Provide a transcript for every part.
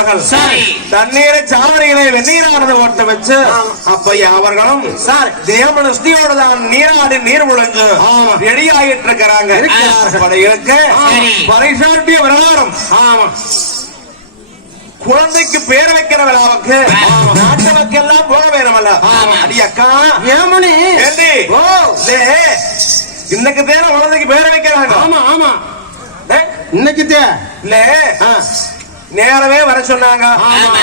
அவர்கள். தண்ணீரை சாவடிகளை வெந்நீரானது ஓட்ட வச்சு அப்ப அவர்களும் சார். தேவனுஷ்டியோட தான் நீராடி நீர் முழஞ்சு ரெடி ஆகிட்டு இருக்கிறாங்க படைகளுக்கு. பறைசாட்டிய விவகாரம் குழந்தைக்கு பேர் வைக்கிற விழாவுக்கு நாட்டு மக்கெல்லாம் போக வேணுமல்ல. அடி அக்கா ஏமணி ஓ. இன்னைக்கு தேன குழந்தைக்கு பேர் வைக்கிறாங்க. ஆமா ஆமா. இன்னைக்கு தே. இல்ல நேரமே வர சொன்னாங்க.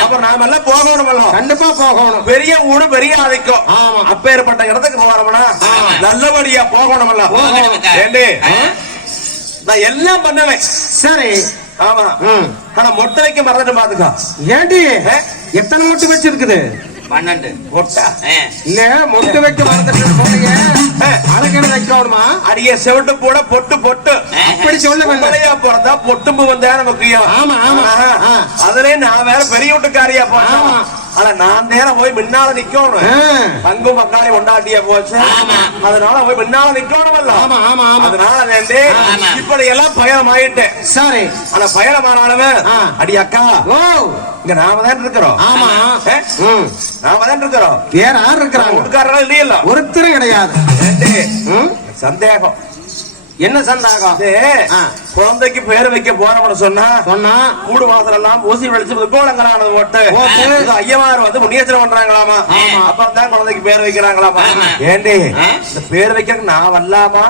அப்புறம் நாம எல்லாம் போகணுமல்ல கண்டிப்பா போகணும் பெரிய ஊடு பெரிய ஆதிக்கம். அப்பேற்பட்ட இடத்துக்கு போறோம்னா. நல்லபடியா போகணுமுக்கா. ஏண்டி? நான் எல்லாம் பண்ணுவேன் சரி ஆமா. ஆனா மொட்டை வைக்க மறந்துட்டு பாத்துக்கோ ஏண்டி? எத்தனை முட்டு வச்சிருக்குது பன்னெண்டு. மொட்டை. ஆ. இல்ல முட்டு வைக்க மறந்துட்டு ஏ. அழகன வைக்கணுமா? அடிய செவிட்டு போட பொட்டு பொட்டு. அப்படி சொல்ல வேண்டாம். பிறந்தா பொட்டும்பு வந்தா முக்கியம் ஆமா, ஆமா. அதுலயே நான் வேற பெரிய வீட்டுக்காரியா ஆமா. ஆனா நான் நேரம் போய் முன்னால நிக்கணும். பங்கு மக்காளி கொண்டாட்டியா போச்சு. ஆமா. அதனால போய் முன்னால நிக்கணுமல்ல. ஆமா ஆமா ஆமா. அதனால வேண்டி. இப்படி எல்லாம் பயணம் ஆயிட்டேன் சரி. ஆனா பயணமானாலுமே ஆ. அடி அக்கா ஓ. இங்க நாம தான் இருக்கிறோம். ஆமா. நாம தான் இருக்கிறோம். வேற யார் இருக்கிறாங்க. வீட்டுக்காரர்கள் இல்லையில்ல ஒருத்தரும் கிடையாது? சந்தேகம். என்ன சந்தாகம். குழந்தைக்கு பேர் வைக்க போறோம்னு சொன்னா சொன்னா கூடு வாசல் எல்லாம் ஊசி வெளிச்சு கோலங்களானது. இது ஐயமார் வந்து முனியச்சனம் பண்றாங்களாமா. அப்புறம் தான் குழந்தைக்கு பேர் வைக்கிறாங்களாமா. ஏண்டி? இந்த பேர் வைக்கிறதுக்கு நான் வரலாமா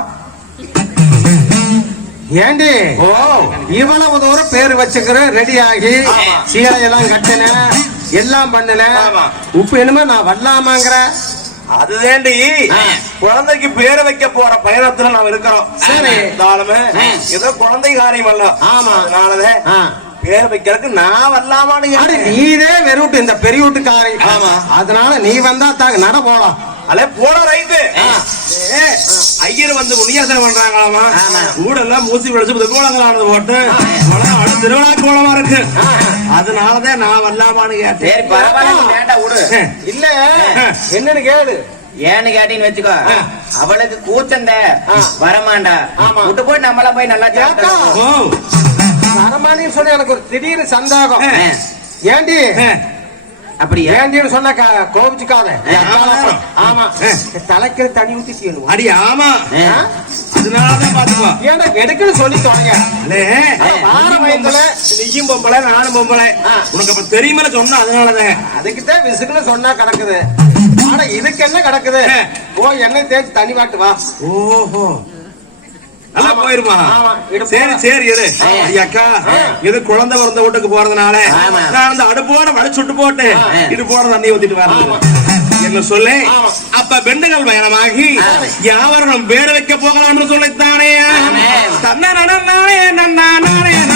ஏண்டி ஓ இவ்வளவு தூரம் பேர் வச்சுக்கிற ரெடி ஆகி ஆமா. சீலை எல்லாம் கட்டின எல்லாம் பண்ணல ஆமா. உப்பு என்னமே நான் வரலாமாங்கிற அதுதாண்டி. குழந்தைக்கு பேர் வைக்க போற பயணத்துல நாம் இருக்கிறோம். ஏதோ குழந்தை காரியம் அல்ல ஆமா. அதனாலதான். பேர் வைக்கிறதுக்கு நான் வரலாமான்னு கேட்டேன். நீதே வெறுட்டு இந்த பெரிய வீட்டுக்காரி ஆமா. அதனால நீ வந்தா தாங்க நட போலாம். அலே போட ரைட்டு. ஏ, ஐயர் வந்து முனியாசனம் பண்றாங்களாமா. ஊடெல்லாம் மூசி விளைச்சு கோலங்களானது போட்டு. உலகம் அடு திருவிழா கோலமா இருக்கு. அதனாலதான் நான் வரலாமான்னு சரி கேட்டேன் பரவாயில்ல நீ வேண்டாம் விடு. இல்ல என்னன்னு கேளு. ஏன்னு கேட்டீங்கன்னு வச்சுக்கோ. அவளுக்கு கூச்சண்ட வரமாண்டா. விட்டு போய் நம்மள போய் நல்லா ஏக்கா. சாப்பிட்டு. ஓ. வரமானின்னு சொன்ன எனக்கு ஒரு திடீர்னு சந்தேகம். ஏண்டி? ஏ, அப்படியா? ஏண்டின்னு சொன்ன கோபிச்சுக்காத. ஆமா. ஆமா. தலைக்கு தண்ணி ஊத்தி செய்யணும் அடி ஆமா. அதனாலதான் பாத்துக்கோ ஏன்டா எடுக்குன்னு சொல்லி வார வயசுல. நீயும் பொம்பளை நானும் பொம்பளை. உனக்கு அப்ப தெரியுமில்ல சொன்ன அதனாலதான். அதுக்குதான் விசுக்குன்னு சொன்னா கிடக்குது. ஆனா இதுக்கு என்ன கிடக்குது. ஓ எண்ணெய் தேய்ச்சி தண்ணி காட்டு வா. ஓஹோ. நல்லா. போயிருமா சரி. சரி. ஐயா, அக்கா இது குழந்தை பிறந்த வீட்டுக்கு போறதுனால. நான் அந்த அடுப்போட வடிச்சுட்டு போட்டு. இது போட தண்ணி ஊத்திட்டு வரேன் என்ன சொல்லு. அப்ப பெண்டுகள் பயணமாகி யாவரும் பேர் வைக்க போகலாம்னு சொல்லித்தானே. தன்னா நானே நன்னா நானே நன்னா நானா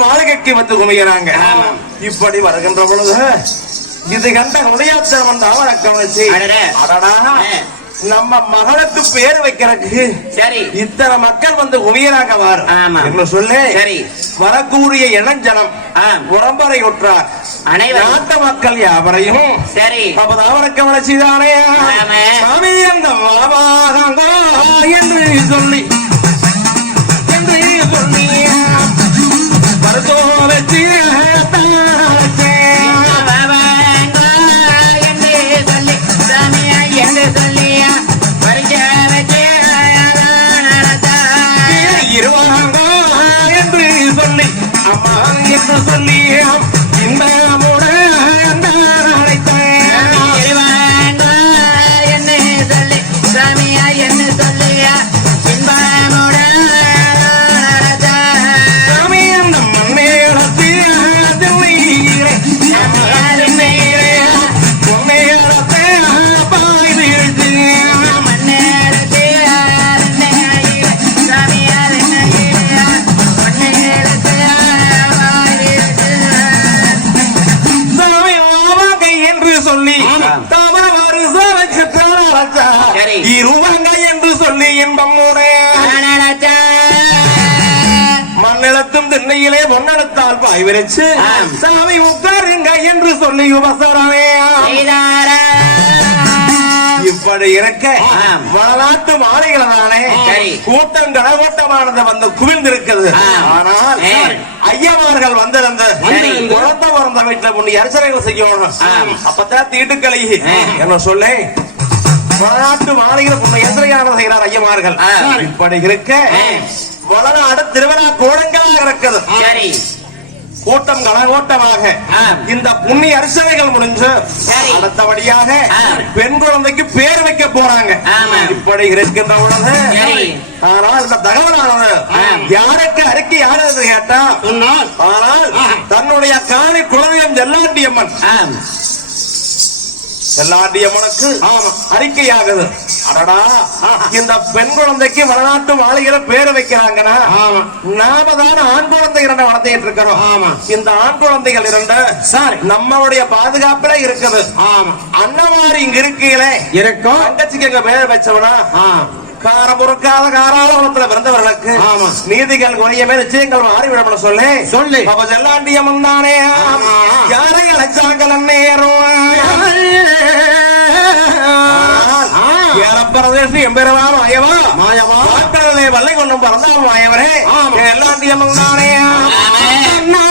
மாளிகைக்கு வந்து குமிகிறாங்க. இப்படி வருகின்ற பொழுது இது கண்ட வந்த அவரை கவனிச்சு அடடே. நம்ம மகளுக்கு பேர் வைக்கிறதுக்கு சரி. இத்தனை மக்கள் வந்து குவியராக வார் ஆமா. என்று சொல்லி. சரி. வரக்கூடிய இளஞ்சனம் உற்றார். அனைவரும். நாட்டு மக்கள் யாவரையும் சரி. அப்போது அவருக்கு வளர்ச்சிதானே என்று சொல்லி திண்ணையிலே பொன்னெழுத்தால் பாய் விரிச்சு ஆம். சாமி உட்காருங்க என்று சொல்லி உபசரமே இப்படி இருக்க. வளநாட்டு மாலைகளானே சரி. கூட்டம் கடகோட்டமானது வந்து குவிந்திருக்கிறது. ஆனால். ஐயமார்கள் வந்திருந்த. குழந்தை பிறந்த வீட்டுல முன்னி அரிசனைகள் செய்யணும். அப்பதான் தீட்டுக்களை ஏ. என்ன சொல்லே வளநாட்டு மாலைகள் முன்ன எந்திரையான செய்கிறார் ஐயமார்கள். இப்படி இருக்க. வளநாடு திருவிழா கோடங்களாக இருக்குது சரி கூட்டம் கலகோட்டமாக. இந்த புண்ணிய அரிசனைகள் முடிஞ்சு. அடுத்தபடியாக. பெண் குழந்தைக்கு பேர் வைக்க போறாங்க. இப்படி இருக்கின்ற பொழுது. ஆனால் இந்த தகவலானது. யாருக்கு அறிக்கை யாரு கேட்டா ஆனால் தன்னுடைய காணி குலதெய்வம் செல்லாண்டியம்மன் ஆம் செல்லாண்டியம்மனுக்கு அறிக்கையாகுது அடடா. இந்த பெண் குழந்தைக்கு வடநாட்டு மாளிகையில பேர் வைக்கிறாங்கன்னா நாம தான் ஆண் குழந்தை இரண்டு வளர்த்திட்டு இருக்கிறோம் இந்த ஆண் குழந்தைகள் இரண்டு சார். நம்மளுடைய பாதுகாப்புல இருக்குது. அண்ணமாரி இங்க இருக்கையில இருக்கும் தங்கச்சிக்கு எங்க பேர் வச்சவனா? காரம் பொறுக்காத காராளத்துல பிறந்தவர்களுக்கு நீதிகள் குறையமே நிச்சயங்கள் மாறிவிடும் சொல்லி. சொல்லு. அப்ப செல்லாண்டியம்மன் தானே யாரை அழைச்சாங்கள் ஏறப்பரதேசி எம்பெருமான் மாயவா மாயவா. வாக்களிலே வல்லை கொண்டும் பறந்தால் மாயவரே ஆமா. எல்லாண்டியம்மன் தானே ஆமா.